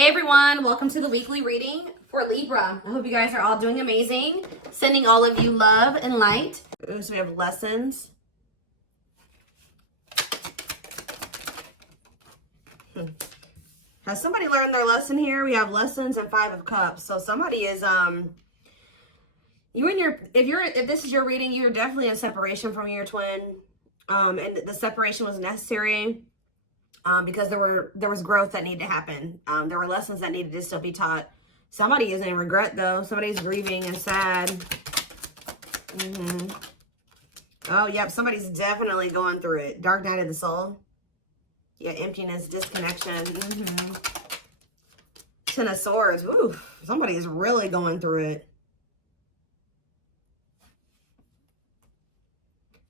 Hey everyone, welcome to the weekly reading for Libra. I hope you guys are all doing amazing. Sending all of you love and light. Ooh, so we have lessons. Has somebody learned their lesson here? We have lessons and 5 of Cups. So somebody is if this is your reading, you're definitely in separation from your twin. And the separation was necessary. Because there was growth that needed to happen. There were lessons that needed to still be taught. Somebody is in regret though. Somebody's grieving and sad. Oh, yep. Somebody's definitely going through it. Dark night of the soul. Yeah, emptiness, disconnection. Ten of Swords. Ooh, somebody is really going through it.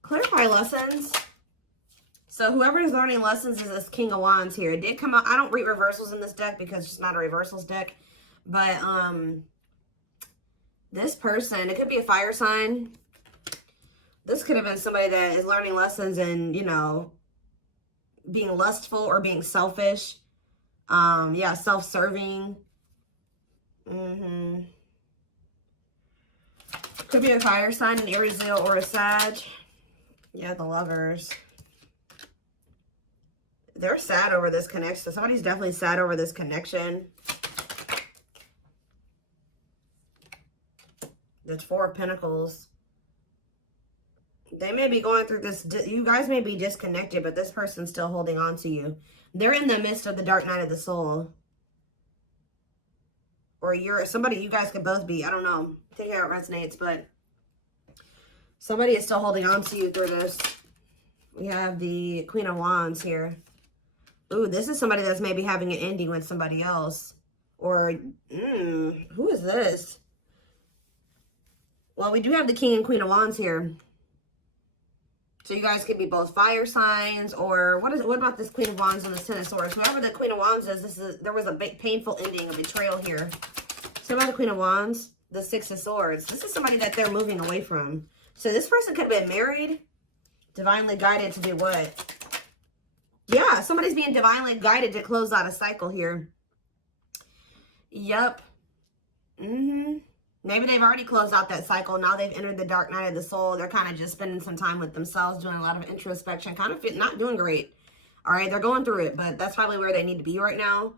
Clarify lessons. So whoever is learning lessons is this King of Wands here. It did come out. I don't read reversals in this deck because it's not a reversals deck. But this person, it could be a fire sign. This could have been somebody that is learning lessons and, you know, being lustful or being selfish. Yeah, self-serving. Could be a fire sign, an Aries, Leo, or a Sag. Yeah, the Lovers. They're sad over this connection. Somebody's definitely sad over this connection. There's 4 of Pentacles. They may be going through this. You guys may be disconnected, but this person's still holding on to you. They're in the midst of the dark night of the soul. Or you're somebody, you guys could both be. I don't know. Take how it resonates, but somebody is still holding on to you through this. We have the Queen of Wands here. Ooh, this is somebody that's maybe having an ending with somebody else. Or, who is this? Well, we do have the King and Queen of Wands here. So you guys could be both fire signs, or what about this Queen of Wands and the Ten of Swords? Whoever the Queen of Wands is, there was a big painful ending, a betrayal here. So about the Queen of Wands, the Six of Swords. This is somebody that they're moving away from. So this person could have been married, divinely guided to do what? Yeah, somebody's being divinely guided to close out a cycle here. Yep. Maybe they've already closed out that cycle. Now they've entered the dark night of the soul. They're kind of just spending some time with themselves, doing a lot of introspection, kind of not doing great. All right, they're going through it, but that's probably where they need to be right now.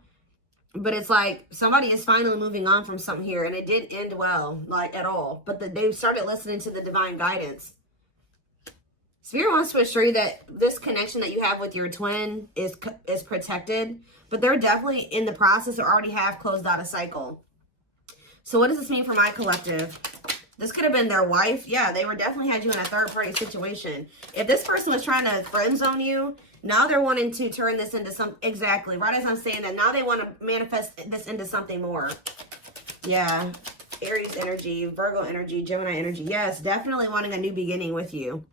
But it's like somebody is finally moving on from something here, and it didn't end well, like at all. But they started listening to the divine guidance. Spirit wants to assure you that this connection that you have with your twin is protected, but they're definitely in the process or already have closed out a cycle. So what does this mean for my collective? This could have been their wife. Yeah, they definitely had you in a third-party situation. If this person was trying to friend zone you, now they're wanting to turn this into some... Exactly. Right as I'm saying that, now they want to manifest this into something more. Yeah. Aries energy, Virgo energy, Gemini energy. Yes, definitely wanting a new beginning with you.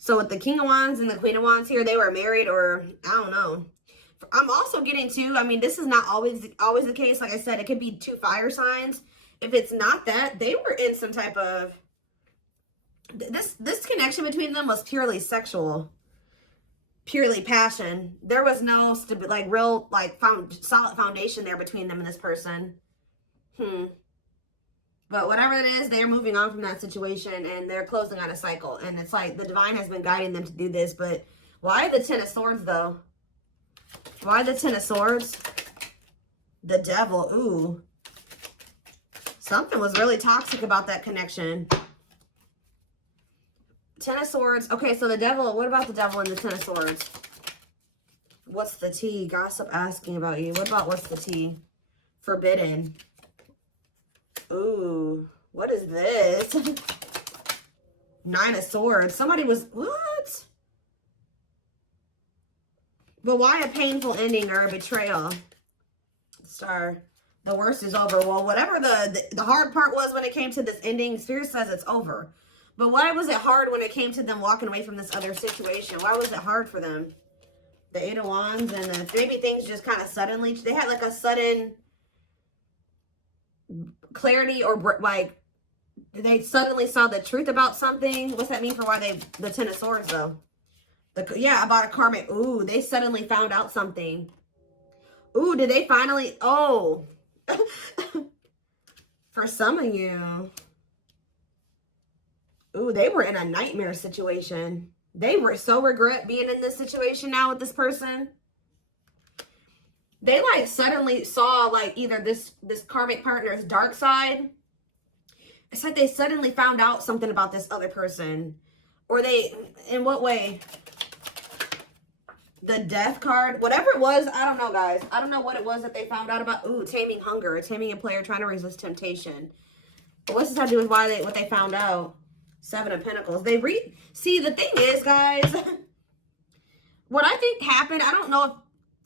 So with the King of Wands and the Queen of Wands here, they were married, or I don't know. I'm also getting to, I mean, this is not always the case. Like I said, it could be 2 fire signs. If it's not that, they were in some type of, this connection between them was purely sexual, purely passion. There was no real solid foundation there between them and this person. But whatever it is, they're moving on from that situation and they're closing out a cycle. And it's like the divine has been guiding them to do this. But why the Ten of Swords, though? Why the Ten of Swords? The Devil. Ooh. Something was really toxic about that connection. Ten of Swords. Okay, so the Devil. What about the Devil and the Ten of Swords? What's the tea? Gossip asking about you. What about what's the tea? Forbidden. Ooh, what is this? 9 of Swords. Somebody was, what? But why a painful ending or a betrayal? Star, the worst is over. Well, whatever the hard part was when it came to this ending, Spirit says it's over. But why was it hard when it came to them walking away from this other situation? Why was it hard for them? The 8 of Wands and maybe things just kind of suddenly, they had like a sudden clarity, or like they suddenly saw the truth about something. What's that mean for why the Ten of Swords though? Yeah, about a karmic. Ooh, they suddenly found out something. Ooh, did they finally? Oh. For some of you. Ooh, they were in a nightmare situation. They were so regret being in this situation now with this person. They like suddenly saw like either this karmic partner's dark side. It's like they suddenly found out something about this other person. Or they, in what way? The death card, whatever it was, I don't know, guys. I don't know what it was that they found out about. Ooh, taming hunger, taming a player trying to resist temptation. But what's this have to do with what they found out? 7 of Pentacles. See, the thing is, guys, what I think happened, I don't know if,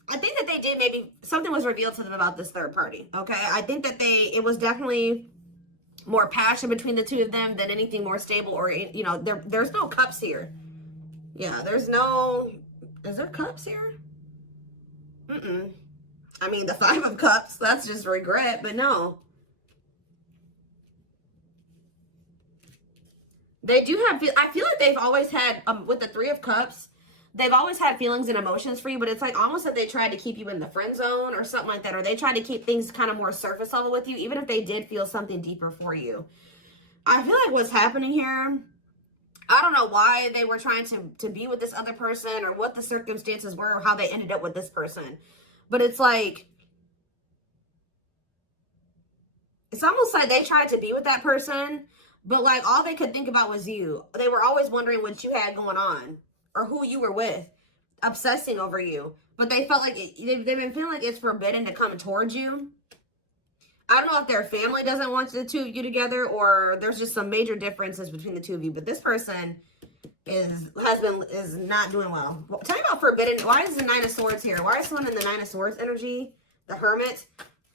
I think that they did maybe, something was revealed to them about this third party, okay? I think that it was definitely more passion between the two of them than anything more stable or, you know, there's no cups here. Yeah, there's no, is there cups here? I mean, the 5 of Cups, that's just regret, but no. They do have, I feel like they've always had, with the 3 of Cups, they've always had feelings and emotions for you, but it's like almost that they tried to keep you in the friend zone or something like that, or they tried to keep things kind of more surface level with you, even if they did feel something deeper for you. I feel like what's happening here, I don't know why they were trying to be with this other person or what the circumstances were or how they ended up with this person. But it's like, it's almost like they tried to be with that person, but like all they could think about was you. They were always wondering what you had going on or who you were with, obsessing over you. But they felt like, they've been feeling like it's forbidden to come towards you. I don't know if their family doesn't want the 2 of you together or there's just some major differences between the 2 of you. But this person is not doing well. Tell me about forbidden. Why is the 9 of Swords here? Why is someone in the 9 of Swords energy? The Hermit.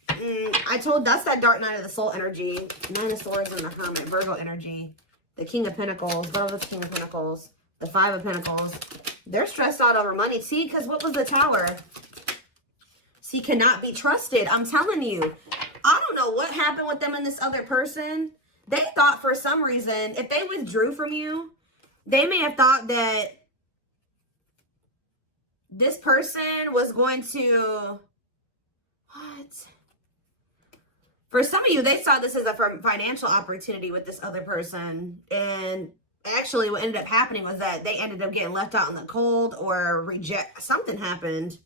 That's that dark night of the soul energy. 9 of Swords and the Hermit. Virgo energy. The King of Pentacles. What was the King of Pentacles? The 5 of Pentacles. They're stressed out over money. See, because what was the Tower? See, cannot be trusted. I'm telling you. I don't know what happened with them and this other person. They thought for some reason, if they withdrew from you, they may have thought that this person was going to... What? For some of you, they saw this as a financial opportunity with this other person. And actually what ended up happening was that they ended up getting left out in the cold or something happened.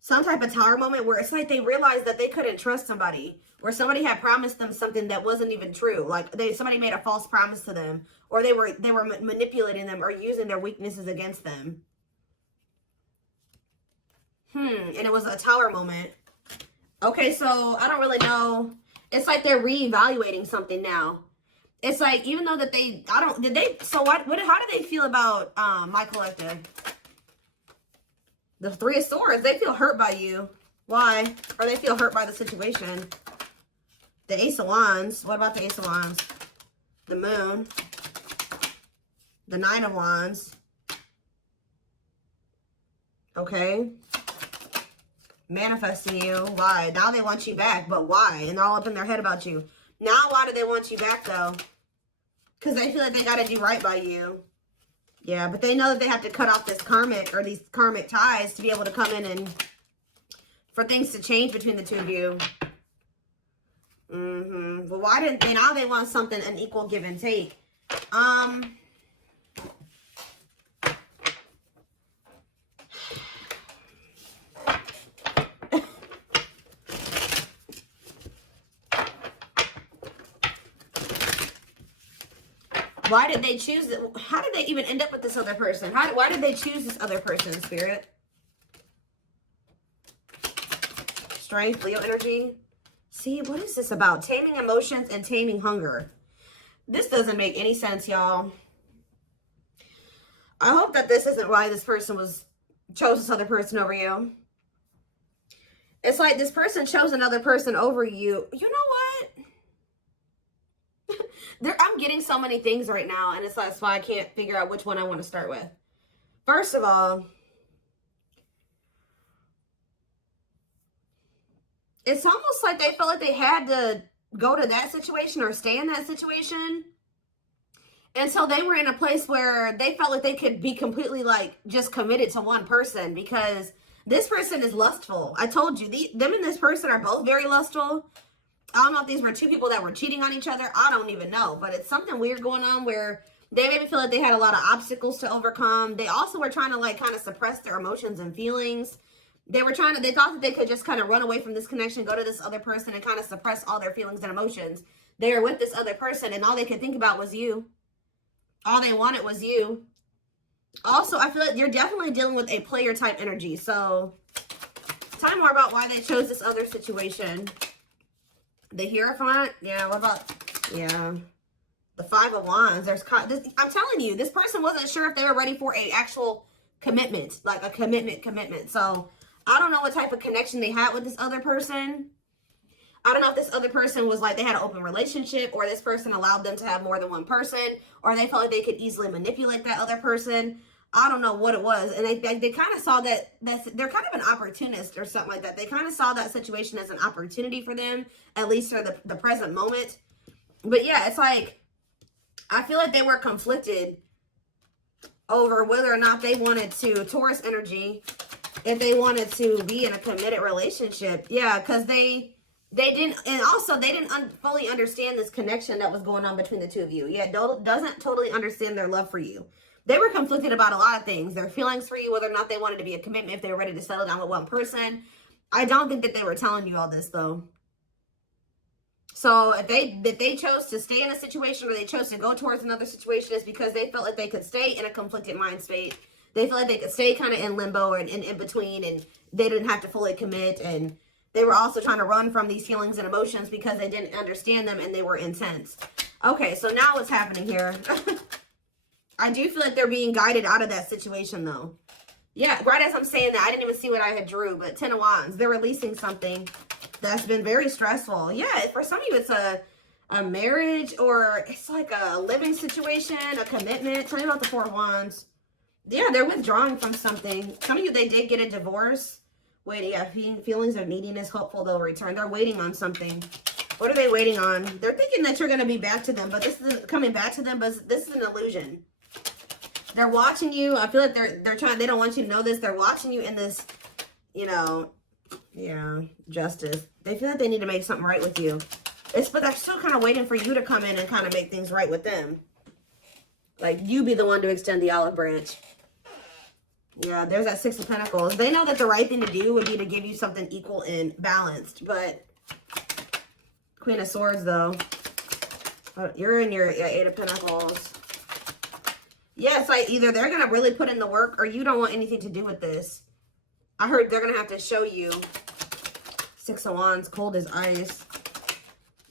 Some type of Tower moment where it's like they realized that they couldn't trust somebody. Or somebody had promised them something that wasn't even true. Like somebody made a false promise to them. Or they were manipulating them or using their weaknesses against them. And it was a Tower moment. Okay, so I don't really know. It's like they're reevaluating something now. It's like, even though that how do they feel about my collective? The 3 of Swords, they feel hurt by you. Why? Or they feel hurt by the situation. The Ace of Wands. What about the Ace of Wands? The Moon. The 9 of Wands. Okay. Manifesting you. Why? Now they want you back, but why? And they're all up in their head about you. Now why do they want you back though? Because they feel like they got to do right by you. Yeah, but they know that they have to cut off this karmic or these karmic ties to be able to come in and for things to change between the 2 of you. But why didn't they? Now they want something, an equal give and take. Why did they choose it? How did they even end up with this other person? Why did they choose this other person, Spirit? Strength, Leo energy. See, what is this about? Taming emotions and taming hunger. This doesn't make any sense, y'all. I hope that this isn't why this person chose this other person over you. It's like this person chose another person over you. You know what? I'm getting so many things right now, and that's why I can't figure out which one I want to start with. First of all, it's almost like they felt like they had to go to that situation or stay in that situation until they were in a place where they felt like they could be completely like just committed to one person, because This person is lustful. I told you, them and this person are both very lustful. I don't know if these were two people that were cheating on each other. I don't even know. But it's something weird going on where they made me feel like they had a lot of obstacles to overcome. They also were trying to like kind of suppress their emotions and feelings. They thought that they could just kind of run away from this connection, go to this other person and kind of suppress all their feelings and emotions. They were with this other person and all they could think about was you. All they wanted was you. Also, I feel like you're definitely dealing with a player type energy. So, tell me more about why they chose this other situation. The Hierophant? Yeah, what about... Yeah. The Five of Wands. I'm telling you, this person wasn't sure if they were ready for a actual commitment. Like a commitment. So, I don't know what type of connection they had with this other person. I don't know if this other person was like they had an open relationship, or this person allowed them to have more than one person, or they felt like they could easily manipulate that other person. I don't know what it was. And they kind of saw that they're kind of an opportunist or something like that. They kind of saw that situation as an opportunity for them, at least for the present moment. But yeah, it's like, I feel like they were conflicted over whether or not they wanted to, Taurus energy, if they wanted to be in a committed relationship. Yeah, because they didn't, and also they didn't fully understand this connection that was going on between the two of you. Yeah, doesn't totally understand their love for you. They were conflicted about a lot of things. Their feelings for you, whether or not they wanted to be a commitment, if they were ready to settle down with one person. I don't think that they were telling you all this though. So if they chose to stay in a situation, or they chose to go towards another situation, it's because they felt like they could stay in a conflicted mind state. They felt like they could stay kind of in limbo and in between, and they didn't have to fully commit. And they were also trying to run from these feelings and emotions because they didn't understand them and they were intense. Okay, so now what's happening here? I do feel like they're being guided out of that situation though. Yeah, right as I'm saying that, I didn't even see what I had drew, but 10 of Wands. They're releasing something that's been very stressful. Yeah, for some of you, it's a marriage, or it's like a living situation, a commitment. Tell me about the 4 of Wands. Yeah, they're withdrawing from something. Some of you, they did get a divorce. Wait, yeah, feelings of neediness, hopeful they'll return. They're waiting on something. What are they waiting on? They're thinking that you're going to be back to them, but this isn't coming back to them, but this is an illusion. They're watching you. I feel like they're trying, they don't want you to know this. They're watching you in this, you know, yeah, justice. They feel like they need to make something right with you. But they're still kind of waiting for you to come in and kind of make things right with them. Like, you be the one to extend the olive branch. Yeah, there's that 6 of Pentacles. They know that the right thing to do would be to give you something equal and balanced. But Queen of Swords, though. You're in your 8 of Pentacles. Yeah, it's like either they're going to really put in the work, or you don't want anything to do with this. I heard they're going to have to show you. 6 of Wands, cold as ice.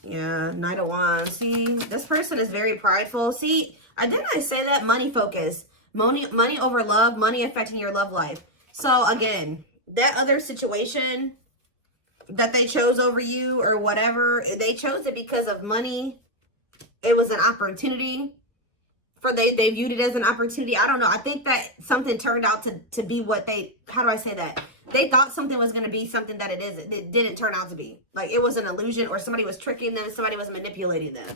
Yeah, Knight of Wands. See, this person is very prideful. See, didn't I say that? Money focus. Money over love, money affecting your love life. So again, that other situation that they chose over you or whatever, they chose it because of money. It was an opportunity. They viewed it as an opportunity. I don't know. I think that something turned out to be what how do I say that? They thought something was going to be something that it isn't. It didn't turn out to be. Like, it was an illusion, or somebody was tricking them, somebody was manipulating them.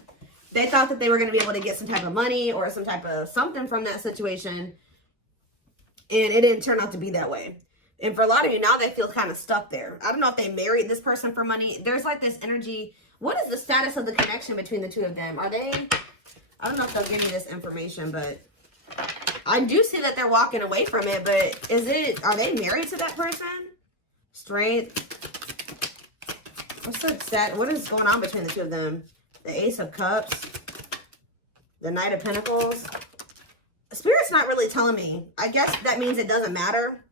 They thought that they were going to be able to get some type of money or some type of something from that situation, and it didn't turn out to be that way. And for a lot of you now, they feel kind of stuck there. I don't know if they married this person for money. There's like this energy. What is the status of the connection between the two of them? Are they... I don't know if they'll give me this information, but I do see that they're walking away from it. But are they married to that person? Strength. What is going on between the two of them? The Ace of Cups. The Knight of Pentacles. Spirit's not really telling me. I guess that means it doesn't matter.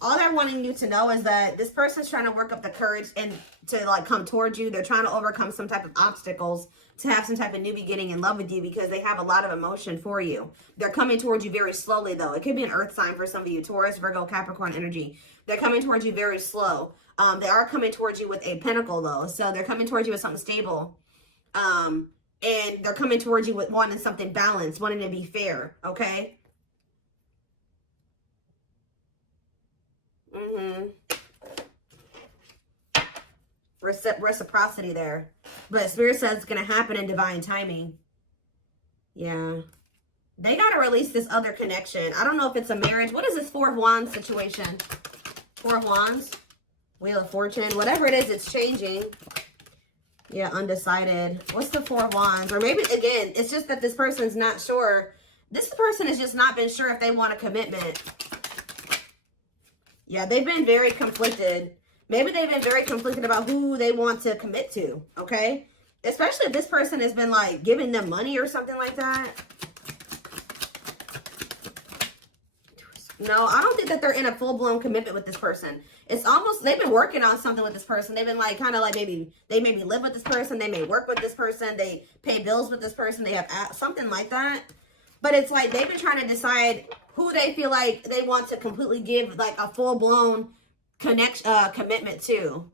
All they're wanting you to know is that this person's trying to work up the courage and to like come towards you. They're trying to overcome some type of obstacles to have some type of new beginning in love with you, because they have a lot of emotion for you. They're coming towards you very slowly though. It could be an earth sign for some of you. Taurus, Virgo, Capricorn energy. They're coming towards you very slow. They are coming towards you with a pentacle though. So they're coming towards you with something stable. And they're coming towards you with wanting something balanced, wanting to be fair. Okay. Reciprocity there. But Spirit says it's going to happen in divine timing. Yeah. They got to release this other connection. I don't know if it's a marriage. What is this 4 of Wands situation? Four of Wands, Wheel of Fortune, whatever it is, it's changing. Yeah, undecided. What's the Four of Wands? Or maybe, again, it's just that this person's not sure. This person has just not been sure if they want a commitment. Yeah, they've been very conflicted. Maybe they've been very conflicted about who they want to commit to, okay? Especially if this person has been, like, giving them money or something like that. No, I don't think that they're in a full-blown commitment with this person. It's almost, they've been working on something with this person. They've been, like, kind of like maybe, they maybe live with this person. They may work with this person. They pay bills with this person. They have something like that. But it's like they've been trying to decide who they feel like they want to completely give, like, a full-blown commitment to.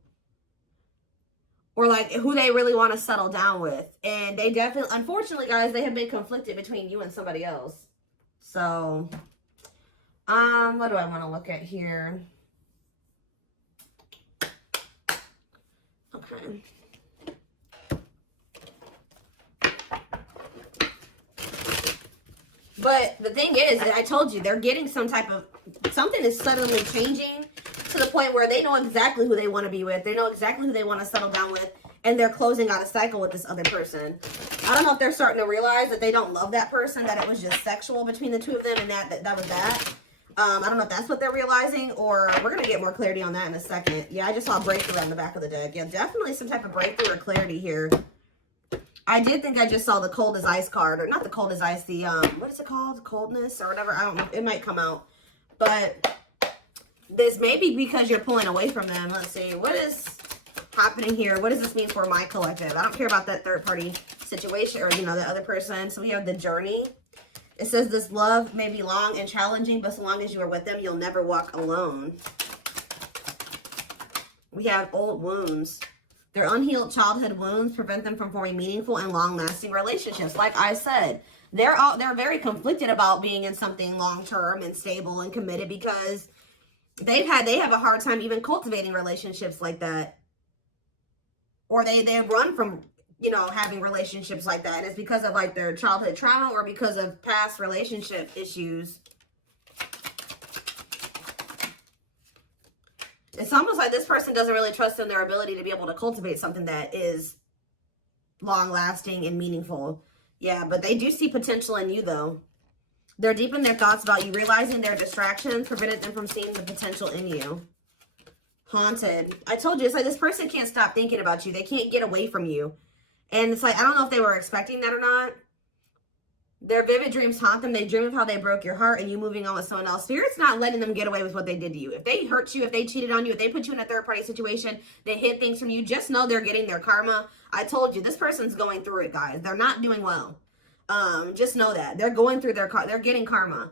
Or, like, who they really want to settle down with. And they definitely, unfortunately, guys, they have been conflicted between you and somebody else. So, what do I want to look at here? Okay. But the thing is, I told you, they're getting some type of, something is suddenly changing to the point where they know exactly who they want to be with. They know exactly who they want to settle down with. And they're closing out a cycle with this other person. I don't know if they're starting to realize that they don't love that person, that it was just sexual between the two of them, and that was that. I don't know if that's what they're realizing, or we're going to get more clarity on that in a second. Yeah, I just saw a breakthrough on the back of the deck. Yeah, definitely some type of breakthrough or clarity here. I did think I just saw the cold as ice card, or not the cold as ice, the, what is it called? Coldness or whatever. I don't know. It might come out. But this may be because you're pulling away from them. Let's see. What is happening here? What does this mean for my collective? I don't care about that third party situation or, you know, the other person. So we have the Journey. It says this love may be long and challenging, but so long as you are with them, you'll never walk alone. We have Old Wounds. Their unhealed childhood wounds prevent them from forming meaningful and long-lasting relationships. Like I said, they're very conflicted about being in something long-term and stable and committed because they have a hard time even cultivating relationships like that. Or they run from, you know, having relationships like that. It's because of, like, their childhood trauma or because of past relationship issues. It's almost like this person doesn't really trust in their ability to be able to cultivate something that is long-lasting and meaningful. Yeah, but they do see potential in you, though. They're deep in their thoughts about you, realizing their distractions prevented them from seeing the potential in you. Haunted. I told you, it's like this person can't stop thinking about you. They can't get away from you. And it's like, I don't know if they were expecting that or not. Their vivid dreams haunt them. They dream of how they broke your heart and you moving on with someone else. Spirit's not letting them get away with what they did to you. If they hurt you, if they cheated on you, if they put you in a third-party situation, they hid things from you, just know they're getting their karma. I told you, this person's going through it, guys. They're not doing well. Just know that. They're going through they're getting karma.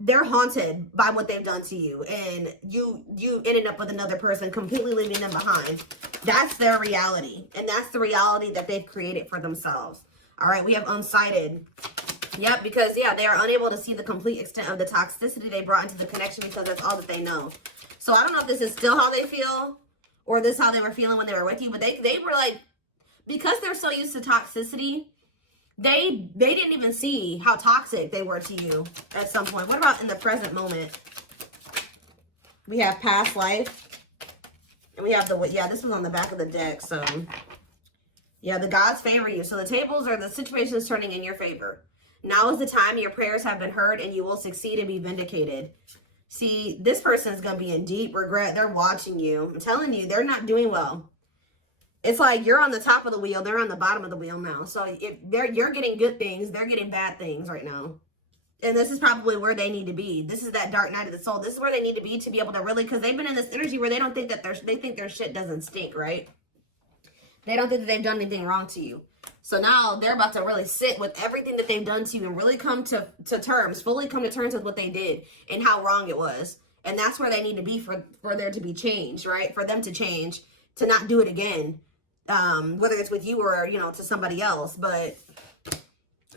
They're haunted by what they've done to you. And you ended up with another person, completely leaving them behind. That's their reality. And that's the reality that they've created for themselves. All right, we have Unsighted. Yep, because, yeah, they are unable to see the complete extent of the toxicity they brought into the connection because that's all that they know. So I don't know if this is still how they feel or this is how they were feeling when they were with you. But they were like, because they're so used to toxicity, they didn't even see how toxic they were to you at some point. What about in the present moment? We have Past Life. And we have this was on the back of the deck. So, yeah, the gods favor you. So the the situation is turning in your favor. Now is the time your prayers have been heard and you will succeed and be vindicated. See, this person is going to be in deep regret. They're watching you. I'm telling you, they're not doing well. It's like you're on the top of the wheel. They're on the bottom of the wheel now. So if you're getting good things, they're getting bad things right now. And this is probably where they need to be. This is that dark night of the soul. This is where they need to be to be able to really, because they've been in this energy where they don't think that they think their shit doesn't stink, right? They don't think that they've done anything wrong to you. So now they're about to really sit with everything that they've done to you and really come to terms, fully come to terms with what they did and how wrong it was. And that's where they need to be for there to be change, right? For them to change, to not do it again. Whether it's with you or, you know, to somebody else. But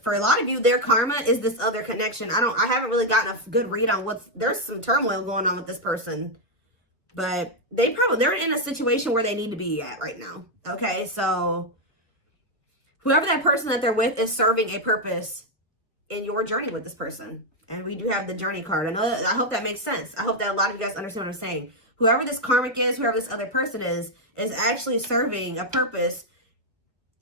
for a lot of you, their karma is this other connection. I haven't really gotten a good read on there's some turmoil going on with this person. But they're in a situation where they need to be at right now. Okay, so whoever that person that they're with is serving a purpose in your journey with this person. And we do have the Journey card. I hope that makes sense. I hope that a lot of you guys understand what I'm saying. whoever this karmic is, whoever this other person is actually serving a purpose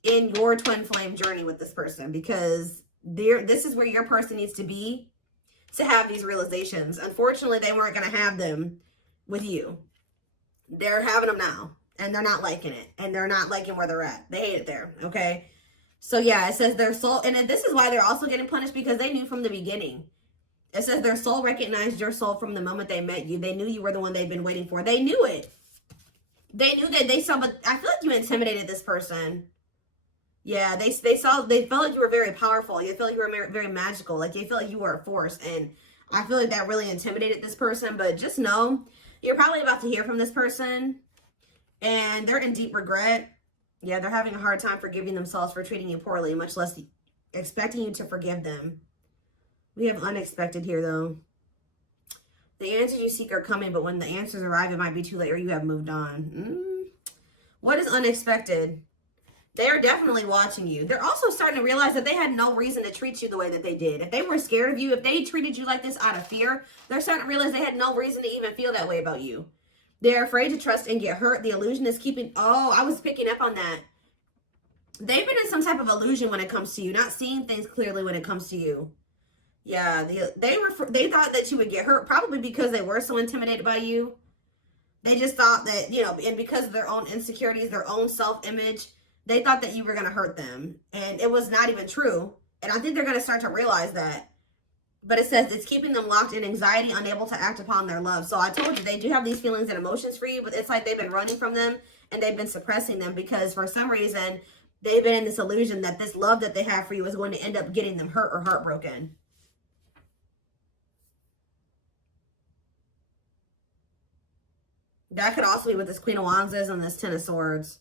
in your twin flame journey with this person, because this is where your person needs to be to have these realizations. Unfortunately, they weren't going to have them with you. They're having them now, and they're not liking it, and they're not liking where they're at. They hate it there, okay? So yeah, it says their soul, and this is why they're also getting punished, because they knew from the beginning. It says their soul recognized your soul from the moment they met you. They knew you were the one they've been waiting for. They knew it. They knew that they saw, but I feel like you intimidated this person. Yeah, they felt like you were very powerful. They felt like you were very magical. Like they felt like you were a force. And I feel like that really intimidated this person. But just know, you're probably about to hear from this person. And they're in deep regret. Yeah, they're having a hard time forgiving themselves for treating you poorly, much less expecting you to forgive them. We have unexpected here, though. The answers you seek are coming, but when the answers arrive, it might be too late or you have moved on. What is unexpected? They're definitely watching you. They're also starting to realize that they had no reason to treat you the way that they did. If they were scared of you, if they treated you like this out of fear, they're starting to realize they had no reason to even feel that way about you. They're afraid to trust and get hurt. The illusion is keeping... Oh, I was picking up on that. They've been in some type of illusion when it comes to you, not seeing things clearly when it comes to you. Yeah, they thought that you would get hurt, probably because they were so intimidated by you. They just thought that, you know, and because of their own insecurities, their own self-image, they thought that you were going to hurt them. And it was not even true. And I think they're going to start to realize that. But it says it's keeping them locked in anxiety, unable to act upon their love. So I told you, they do have these feelings and emotions for you, but it's like they've been running from them and they've been suppressing them because for some reason, they've been in this illusion that this love that they have for you is going to end up getting them hurt or heartbroken. That could also be what this Queen of Wands is and this Ten of Swords.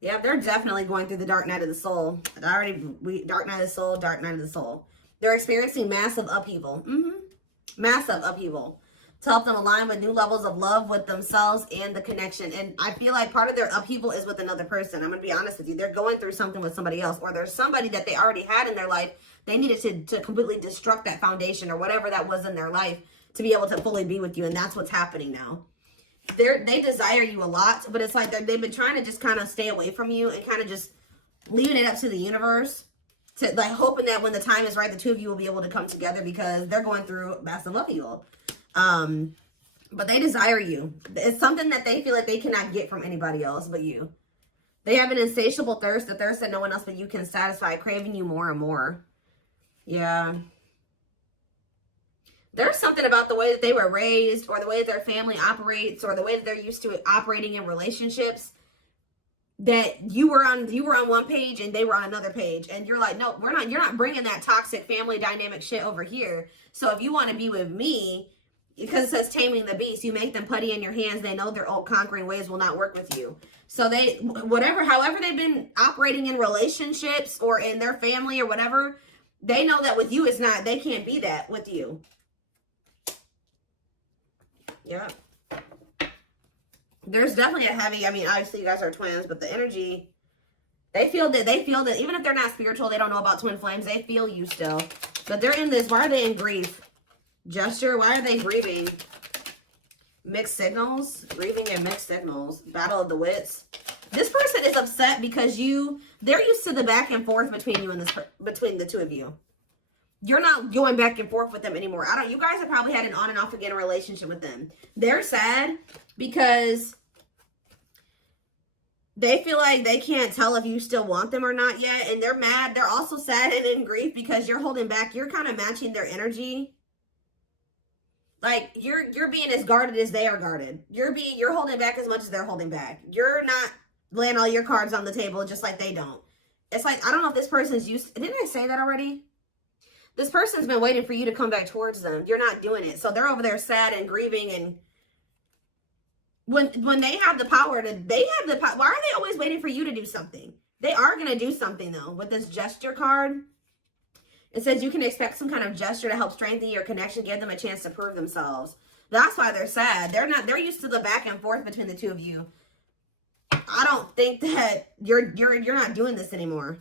Yeah, they're definitely going through the dark night of the soul. Dark night of the soul, dark night of the soul. They're experiencing massive upheaval. Massive upheaval. To help them align with new levels of love with themselves and the connection. And I feel like part of their upheaval is with another person. I'm going to be honest with you. They're going through something with somebody else. Or there's somebody that they already had in their life. They needed to completely destruct that foundation or whatever that was in their life to be able to fully be with you. And that's what's happening now. They desire you a lot, but it's like they've been trying to just kind of stay away from you and kind of just leaving it up to the universe, to like hoping that when the time is right, the two of you will be able to come together because they're going through massive upheaval. But they desire you. It's something that they feel like they cannot get from anybody else but you. They have an insatiable thirst, a thirst that no one else but you can satisfy, craving you more and more. Yeah. There's something about the way that they were raised or the way that their family operates or the way that they're used to operating in relationships that you were on one page and they were on another page. And you're like, no, you're not bringing that toxic family dynamic shit over here. So if you want to be with me, because it says taming the beast, you make them putty in your hands. They know their old conquering ways will not work with you. So however they've been operating in relationships or in their family or whatever, they know that with you they can't be that with you. Yeah. There's definitely a heavy, I mean, obviously you guys are twins, but the energy, they feel that even if they're not spiritual, they don't know about twin flames, they feel you still. But they're in this, why are they in grief? Gesture, why are they grieving? Mixed signals, grieving and mixed signals, battle of the wits. This person is upset because they're used to the back and forth between you and between the two of you. You're not going back and forth with them anymore. You guys have probably had an on and off again relationship with them. They're sad because they feel like they can't tell if you still want them or not yet. And they're mad. They're also sad and in grief because you're holding back. You're kind of matching their energy. Like you're being as guarded as they are guarded. You're holding back as much as they're holding back. You're not laying all your cards on the table just like they don't. It's like, I don't know if this person's didn't I say that already? This person's been waiting for you to come back towards them. You're not doing it. So they're over there sad and grieving. And when they have the power why are they always waiting for you to do something? They are going to do something though. With this gesture card, it says you can expect some kind of gesture to help strengthen your connection, give them a chance to prove themselves. That's why they're sad. They're used to the back and forth between the two of you. I don't think that you're not doing this anymore.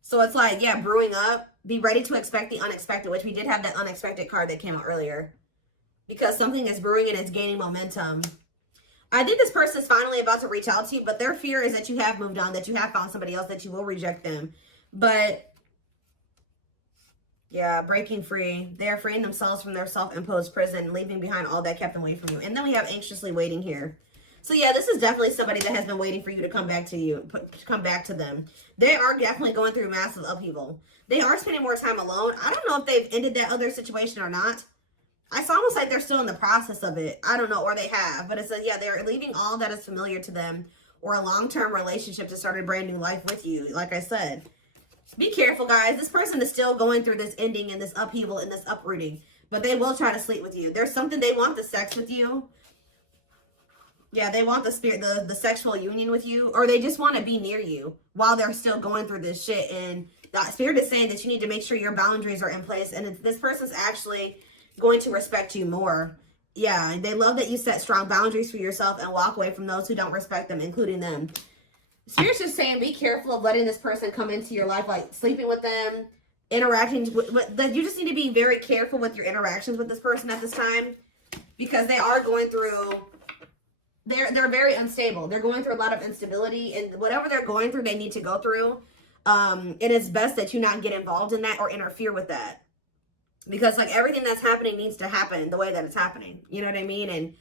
So it's like, yeah, brewing up. Be ready to expect the unexpected, which we did have that unexpected card that came out earlier. Because something is brewing and it's gaining momentum. I think this person is finally about to reach out to you, but their fear is that you have moved on, that you have found somebody else, that you will reject them. But yeah, breaking free. They're freeing themselves from their self-imposed prison, leaving behind all that kept them away from you. And then we have anxiously waiting here. So yeah, this is definitely somebody that has been waiting for you to come back to you, come back to them. They are definitely going through massive upheaval. They are spending more time alone. I don't know if they've ended that other situation or not. It's almost like they're still in the process of it. I don't know, or they have. But it's a, yeah, they're leaving all that is familiar to them or a long-term relationship to start a brand new life with you, like I said. Be careful, guys. This person is still going through this ending and this upheaval and this uprooting. But they will try to sleep with you. There's something they want the sex with you. Yeah, they want the sexual union with you. Or they just want to be near you while they're still going through this shit. And the spirit is saying that you need to make sure your boundaries are in place. And this person's actually going to respect you more. Yeah, they love that you set strong boundaries for yourself and walk away from those who don't respect them, including them. Spirit's just saying be careful of letting this person come into your life, like sleeping with them, interacting with you just need to be very careful with your interactions with this person at this time, because they are going through, they're very unstable. They're going through a lot of instability, and whatever they're going through, they need to go through. And it's best that you not get involved in that or interfere with that. Because like everything that's happening needs to happen the way that it's happening. You know what I mean? And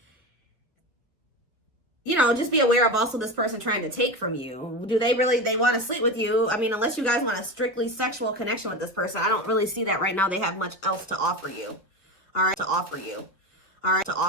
you know, just be aware of also this person trying to take from you. Do they want to sleep with you? I mean, unless you guys want a strictly sexual connection with this person, I don't really see that right now. They have much else to offer you. All right, to offer you. All right, to offer